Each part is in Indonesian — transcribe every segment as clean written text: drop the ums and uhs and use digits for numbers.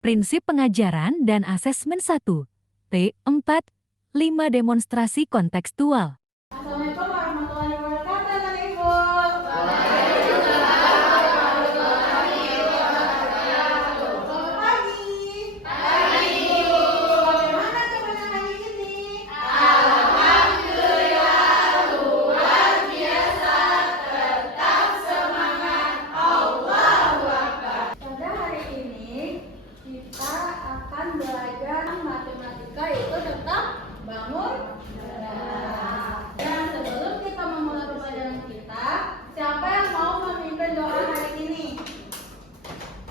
Prinsip pengajaran dan asesmen 1. T4. 5 demonstrasi kontekstual. Assalamualaikum warahmatullahi wabarakatuh, anak ibu. Selamat pagi. Bagaimana kabarnya hari ini? Pada hari ini kita akan belajar matematika itu tentang bangun negara. Dan sebelum kita memulai pembelajaran kita, siapa yang mau memimpin doa hari ini?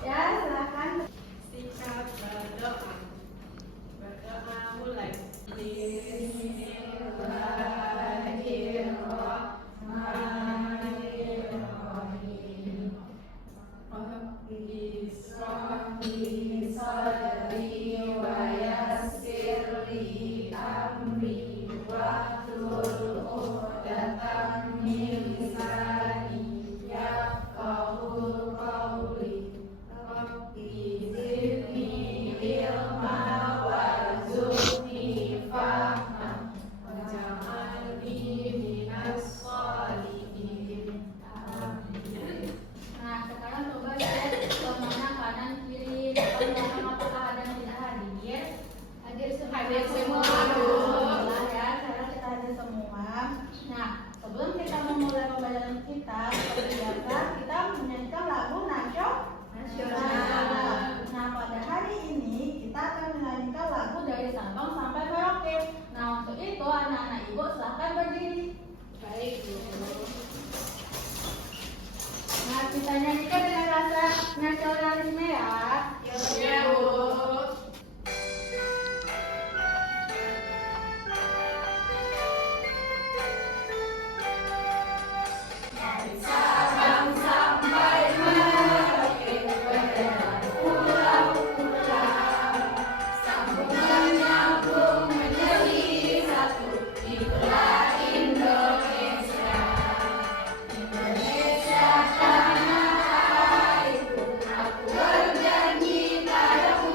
Ya, silakan. Sikap berdoa. Berdoa mulai. Bismillahirrahmanirrahim. Rabbi shrah li sadri wa yassir li amri wahlul 'uqdatam min lisani yafqahu qawli. Rabbi zidni ilma warzuqni fahma waj'alni minas sholihin. Amin. Nah, sekarang coba lihat kemana kanan kiri depan belakang, apakah ada yang tidak hadir? Hadir semua. Hadir semua. Alhamdulillah ya, sekarang kita hadir semua. Nah, sebelum kita memulai pembelajaran kita, seperti biasa kita menyanyikan lagu nasional. Nah, pada hari ini kita akan menyanyikan lagu dari Sabang sampai Merauke. Nah, untuk itu anak-anak ibu silahkan berdiri. Baik, Bu. Nah, kita nyanyikan dengan rasa nasionalisme ya. Ya, Bu. Indonesia tanah airku, aku berjanji pada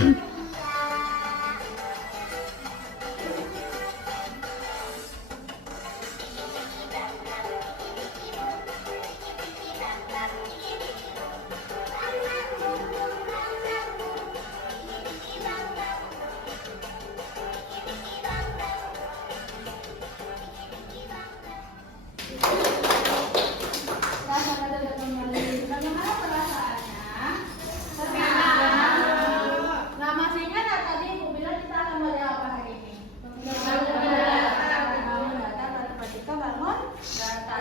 Nah, sampai sudah kembali. Bagaimana perasaannya? Nah, masih ingat nggak tadi Ibu bilang kita akan belajar apa hari ini? Bangun data, matematika, bangun data.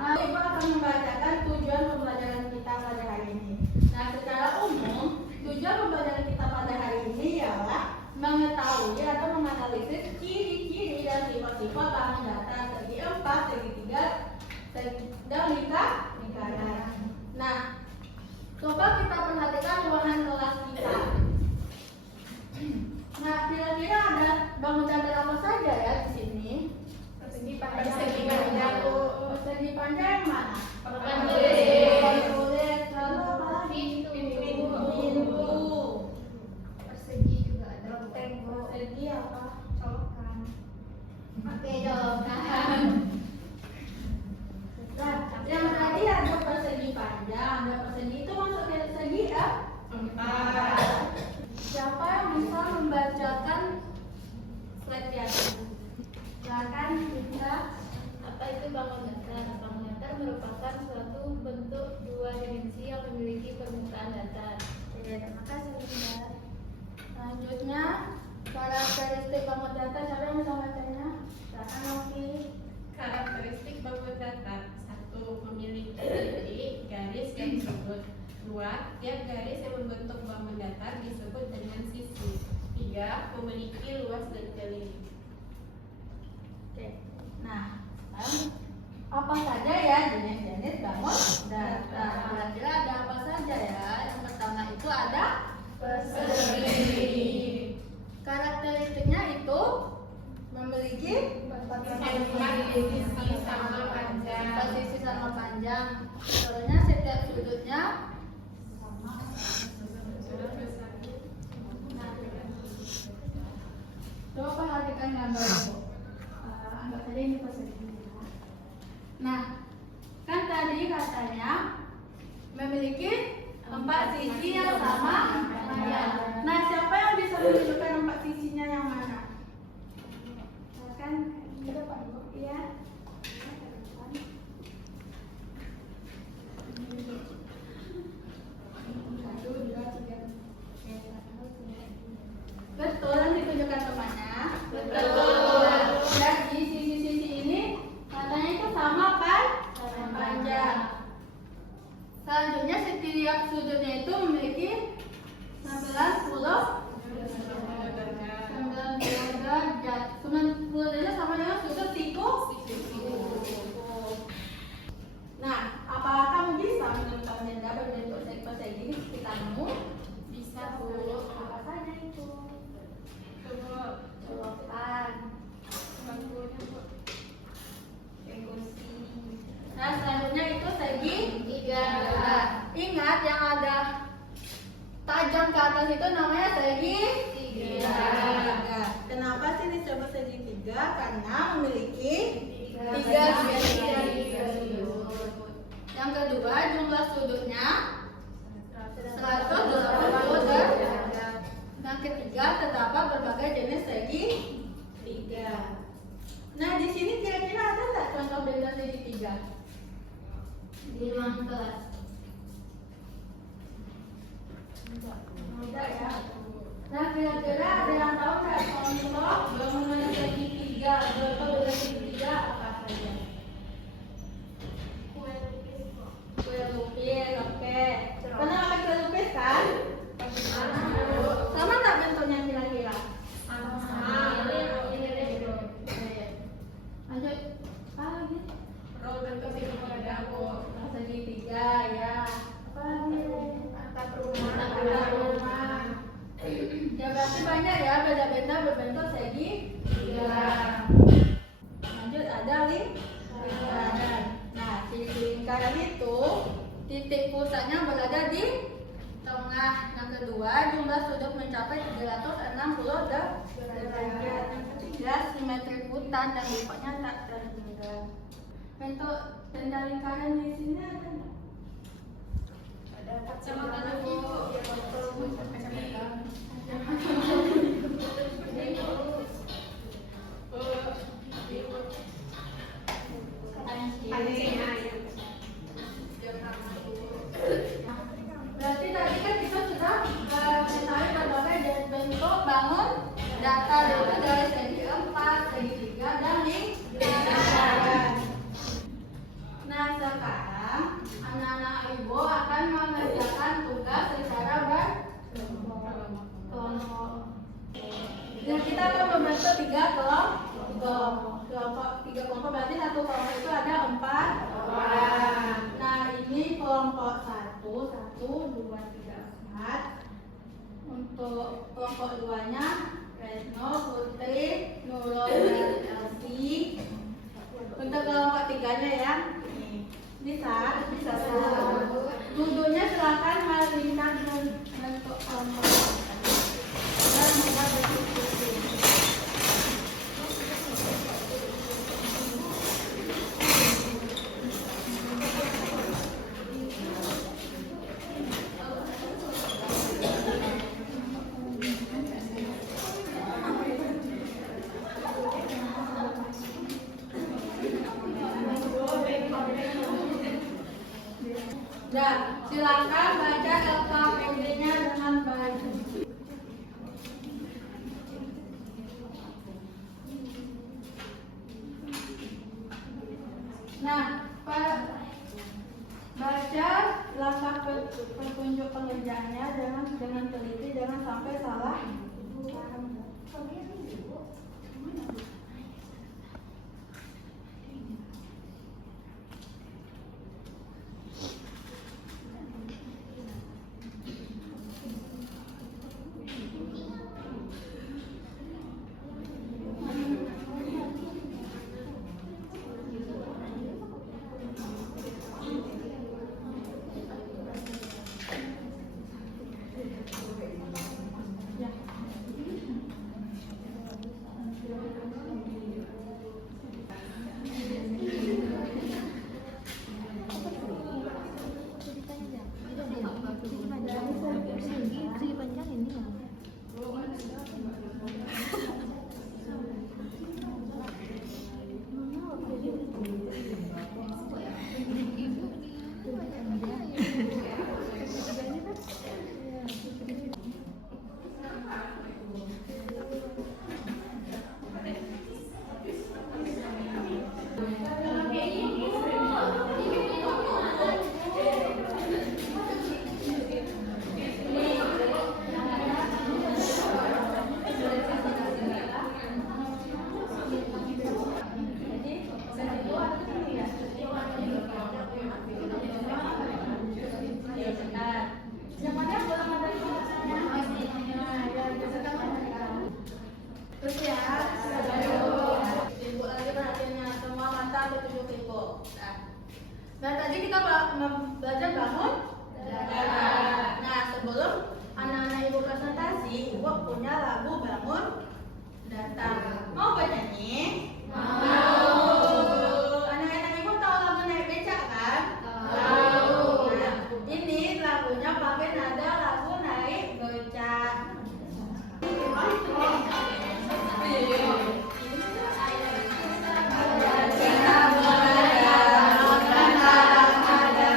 Nah, Ibu akan membacakan tujuan pembelajaran kita pada hari ini. Nah, secara umum, tujuan pembelajaran kita pada hari ini ialah mengetahui atau menganalisis ciri-ciri dan sifat-sifat bangun data segi 4, segi 3, dan lingkaran. Nah, coba kita perhatikan ruangan kelas kita. Nah, kira-kira ada bangun data apa saja ya di sini? Persegi panjang. Persegi panjang yang mana? Papan tulis. Tulis. Lalu apa lagi? Pintu. Persegi juga ada. Persegi apa? Colokan. Oke, jawabkan. Nah, yang tadi ada persegi panjang, ada persegi itu maksudnya persegi ya? 4. Siapa yang bisa membacakan slide di atas? Silakan Dinda. Apa itu bangun datar? Bangun datar merupakan suatu bentuk dua dimensi yang memiliki permukaan datar. Oke, terima kasih Dinda. Selanjutnya, karakteristik bangun datar, siapa yang bisa bacanya? Silakan Novi. Karakteristik bangun datar. 1. Memiliki titik, garis, dan sudut. 2. Tiap garis yang membentuk bangun datar disebut dengan sisi. 3. Memiliki luas dan keliling. Oke. Nah, sekarang apa saja ya jenis-jenis bangun datar? Kira-kira ada apa saja ya? Yang pertama itu ada persegi. Karakteristiknya itu memiliki Sisi sama panjang. posisi sama panjang. Soalnya setiap sudutnya coba perhatikan gambar itu. Anggap saja ini persegi. Nah, kan tadi katanya memiliki 4 sisi yang sama panjang. Nah, siapa yang bisa menunjukkan 4 sisinya yang mana? Silakan ke depan, Bu. Iya. Betul, yang ditunjukkan temannya. Betul. Jadi sisi-sisi ini katanya itu sama kan? Panjang. Selanjutnya setiap sudutnya itu memiliki 90 derajat. 90 derajat sama dengan sudut siku. Nah, apakah kamu bisa menentukan benda berbentuk persegi di sekitarmu? Bisa, Bu. Apa saja itu? Colokan. Bangkunya, Bu. Kursi. Nah, selanjutnya itu segi 3. Ingat yang ada tajam ke atas itu namanya segi 3. Kenapa sih disebut segi 3? Karena memiliki 3 segi. Yang kedua, jumlah sudutnya 180 derajat. Yang ketiga, terdapat berbagai jenis segi 3. Nah, di sini kira-kira ada nggak contoh benda segi 3? Di ruang kelas. Enggak ya. Nah, kira-kira ada yang tahu nggak contoh bangunan segi 3? Contoh benda segi 3 apa saja? Kue lupis, oke. Pernah pakai kue lupis kan? Sama nggak bentuknya kira-kira? Lanjut. Apa lagi? Roll bentuk segitiga, Bu. Segitiga ya. Apa lagi? Atap rumah. Atap rumah. Ya berarti banyak ya benda-benda berbentuk segitiga. Lanjut ada lingkaran. Nah, di lingkaran itu titik pusatnya berada di tengah. Yang kedua, jumlah sudut mencapai tanda, pokoknya tak terhingga. Bentuk tanda lingkaran di sini ada nggak? Ada kacamata Bu. Berarti tadi kan kita sudah mengetahui berbagai bentuk bangun datar, yaitu dari segi 4, segi 3, dan lingkaran. Nah, sekarang anak-anak ibu akan mengerjakan tugas secara berkelompok. Dan kita akan membentuk 3 kelompok. 3 kelompok berarti satu kelompok itu ada 4 orang. Nah, ini kelompok 1, 2, 3, 4. Untuk kelompok 2-nya Retno, Putri, Nurul, dan Elsie. Untuk kelompok 3-nya ya, bisa. Duduknya silakan melingkar bentuk kelompok dan mulai berdiskusi. Nah, silakan baca LKPD-nya dengan baik. Nah, baca langkah petunjuk pengerjaannya dengan teliti, jangan sampai salah. Terus ya, ibu lagi perhatiannya semua mata ketujuh ibu. Nah, tadi kita belajar bangun. Nah, sebelum anak-anak ibu presentasi, ibu punya lagu bangun datar. Mau bernyanyi? Mau. Anak-anak ibu tahu lagu naik becak kan? Tahu. Nah, ini lagunya pakai nada lagu naik becak. Kita berharap ada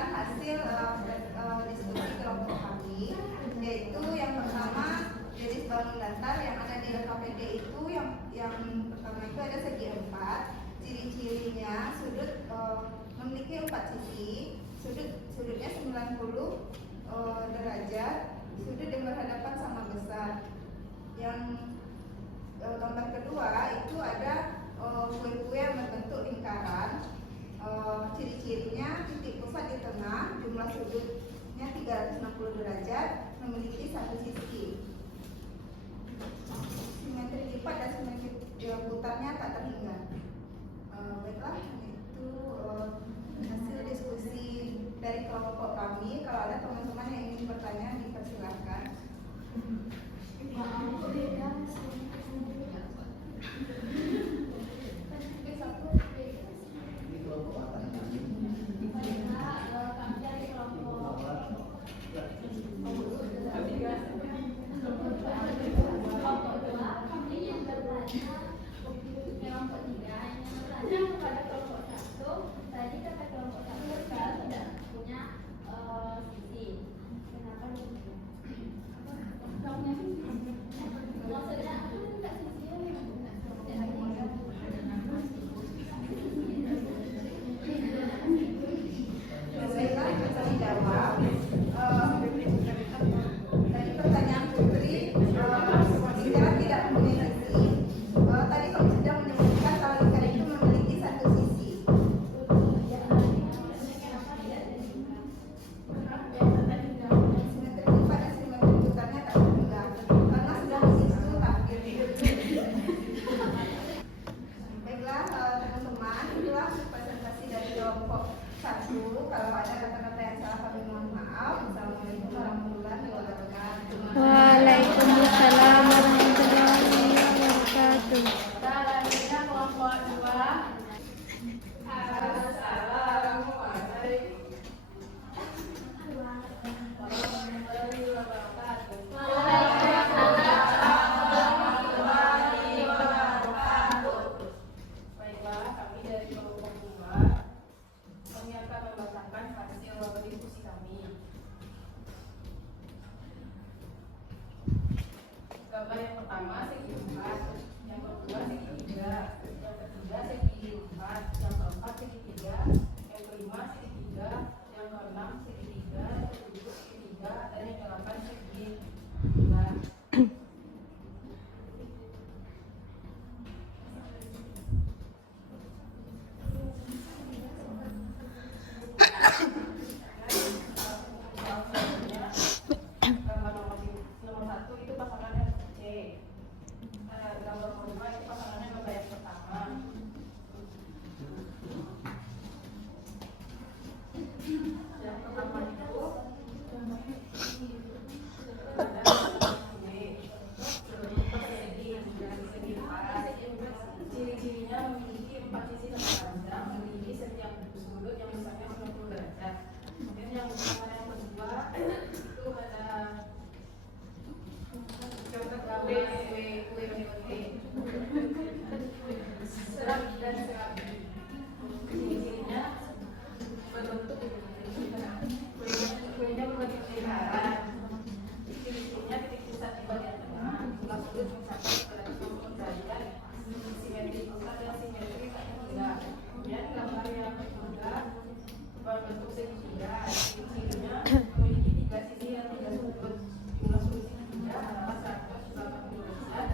membacakan hasil diskusi kelompok kami, yaitu yang pertama garis bangun datar yang ada di LKPD itu yang pertama itu ada segi 4, ciri-cirinya sudut memiliki 4 sisi, sudutnya 90 derajat, sudut yang berhadapan sama besar. Yang gambar kedua itu ada kue-kue yang berbentuk lingkaran, ciri-cirinya titik pusat di tengah, jumlah sudutnya 360 derajat, memiliki satu sisi. Simetri lipat dan simetri putarnya tak terhingga. Baiklah, itu hasil diskusi dari kelompok kami. Kalau ada teman-teman yang ingin bertanya, dipersilakan. Tadi pertanyaan Putri, ikan tidak mempunyai sisi. Tadi kamu sudah menyebutkan kalau ikan itu memiliki satu sisi. Simetri lipat dan simetri putarnya tak terhingga karena sudah dihitung takdir. Baiklah teman-teman, itulah presentasi dari kelompok 1. Kalau ada kata-kata yang salah kami mohon maaf. Assalamualaikum warahmatullahi wabarakatuh. Waalaikumsalam warahmatullahi wabarakatuh. Selanjutnya kelompok 2. Assalamualaikum warahmatullahi wabarakatuh. Baiklah, kami dari kelompok 2 kami akan membacakan hasil diskusi kami. Gambar yang pertama segi 4, yang kedua segi 3, yang ketiga segi 4, yang keempat segi 3, yang kelima segi 3, yang keenam segi 3, yang ketujuh segi 3, dan yang kedelapan segi 3. Gambar nomor 1 itu pasangannya C. Gambar nomor 2 itu pasangannya gambar yang pertama. Yang pertama itu ada pasangan D. Segi 4. Ciri-cirinya memiliki 4 sisi dengan panjang, memiliki setiap sudut yang besarnya 90 derajat. Kemudian yang pasangan yang kedua itu ada serap dan serabi. Ciri-cirinya berbentuk kuenya berbentuk lingkaran. Ciri-cirinya titik pusat di bagian tengah, jumlah sudut mencapai 360 derajat, simetri pusat dan simetri tak terhingga. Kemudian gambar yang ketiga berbentuk segitiga. Ciri-cirinya memiliki 3 sisi dan 3 sudut. Jumlah sudut segitiga adalah 180 derajat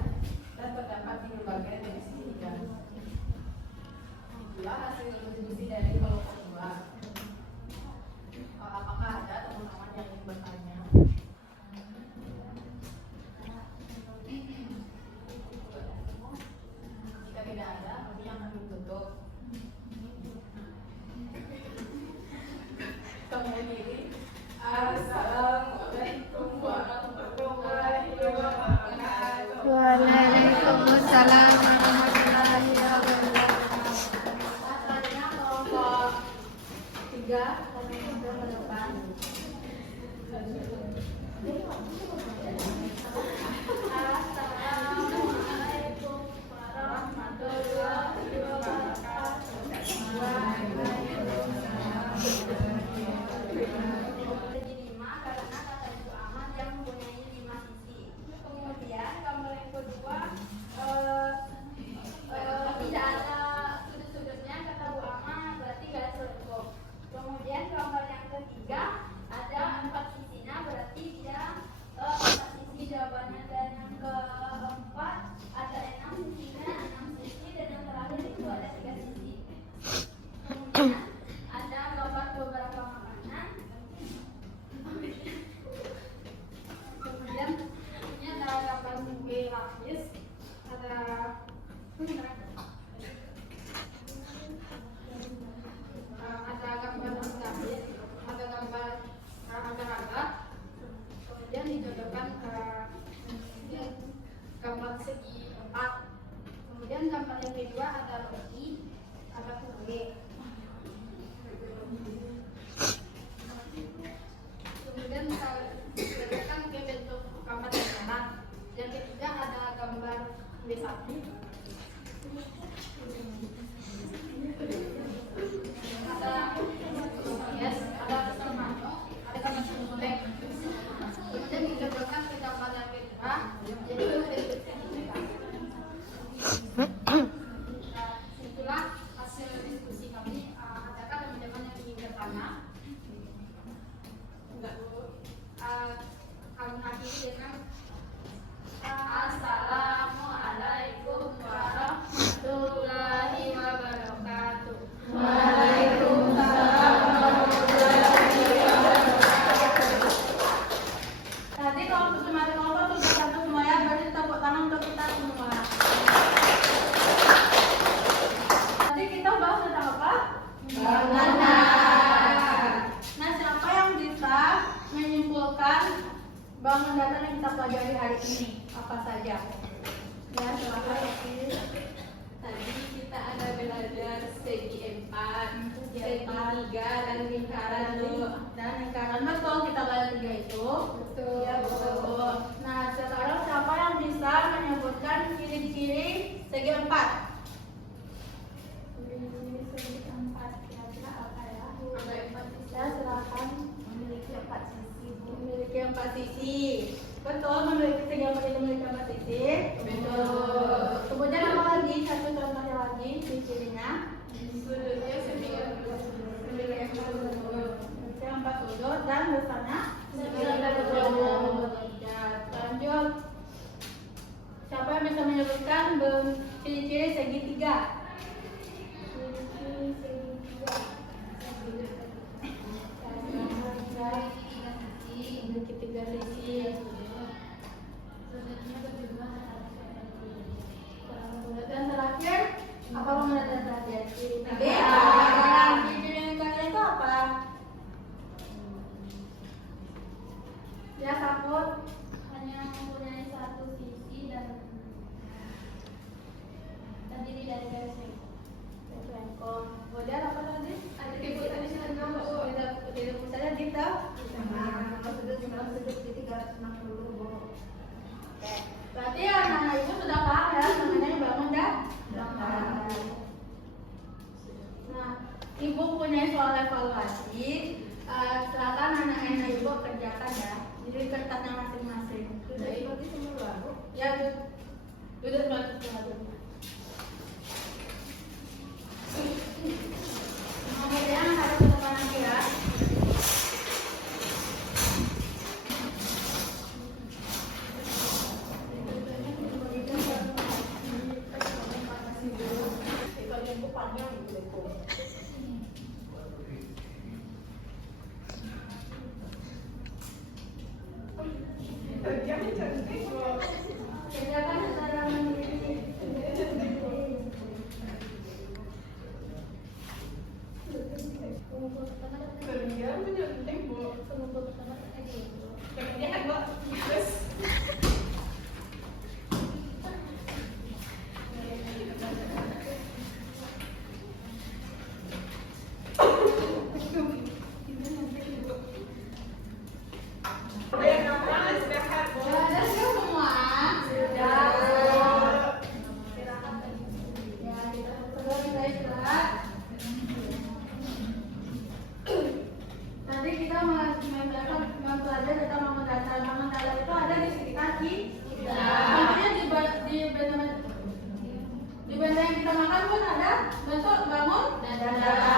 dan terdapat di berbagai dimensi 3. Itulah hasil diskusi dari kelompok 2. Apakah ada teman-teman yang ingin bertanya? Jika tidak ada, kami akan menutup. Kamu diri. Assalamualaikum warahmatullahi wabarakatuh. Waalaikumsalam warahmatullahi wabarakatuh. Selanjutnya kelompok 3 kami sudah ke depan. Assalamualaikum warahmatullahi wabarakatuh. bangun datar yang kita pelajari hari ini apa saja? Ya, silakan. Tadi kita ada belajar segi 4, segi 3, dan lingkaran Dan lingkaran betul kita belajar 3 itu. Betul. Ya, betul. Nah, sekarang siapa yang bisa menyebutkan ciri-ciri segi 4? Ciri-ciri segi 4 kira-kira apa ya? Ada 4 sisi. Ya, silakan. Memiliki 4 sisi, Bu. Memiliki 4 sisi. Betul, memiliki segi 4 itu memiliki 4 sisi. Betul. Kemudian apa lagi? Satu contohnya lagi ciri-cirinya. Sudutnya memiliki 4 sudut. Memiliki 4 sudut dan besarnya 9 derajat. Lanjut. Siapa yang bisa menyebutkan ciri-ciri segi 3? Ciri-ciri segi 3. Memiliki 3 sisi. Dan terakhir, apa mengenai terakhir? Ciri lingkaran. Ciri lingkaran itu apa? Ya, takut. Hanya mempunyai satu sisi dan terdiri dari garis Lengkong. Kemudian apa tadi? Ada liputan di sana, Bu. Tidak pusatnya di sudut 360, Bu. Oke. Berarti anak-anak ibu sudah paham ya mengenai bangun dan datar. Nah, ibu punya soal evaluasi. Silakan anak-anak ibu kerjakan ya di kertasnya masing-masing. Sudah ikuti semua, Bu. Ya, duduk dulu. Kemudian harus ke depan lagi ya. Kerjakan secara mandiri. Kerja penting, Bu. Kerja, Bu. Terus. Sudah semua? Sudah. Ya, kita istirahat. Nanti kita mempelajari tentang bangun datar. Bangun datar itu ada di sekitar kita. Contohnya di benda yang kita makan pun ada bentuk bangun datar.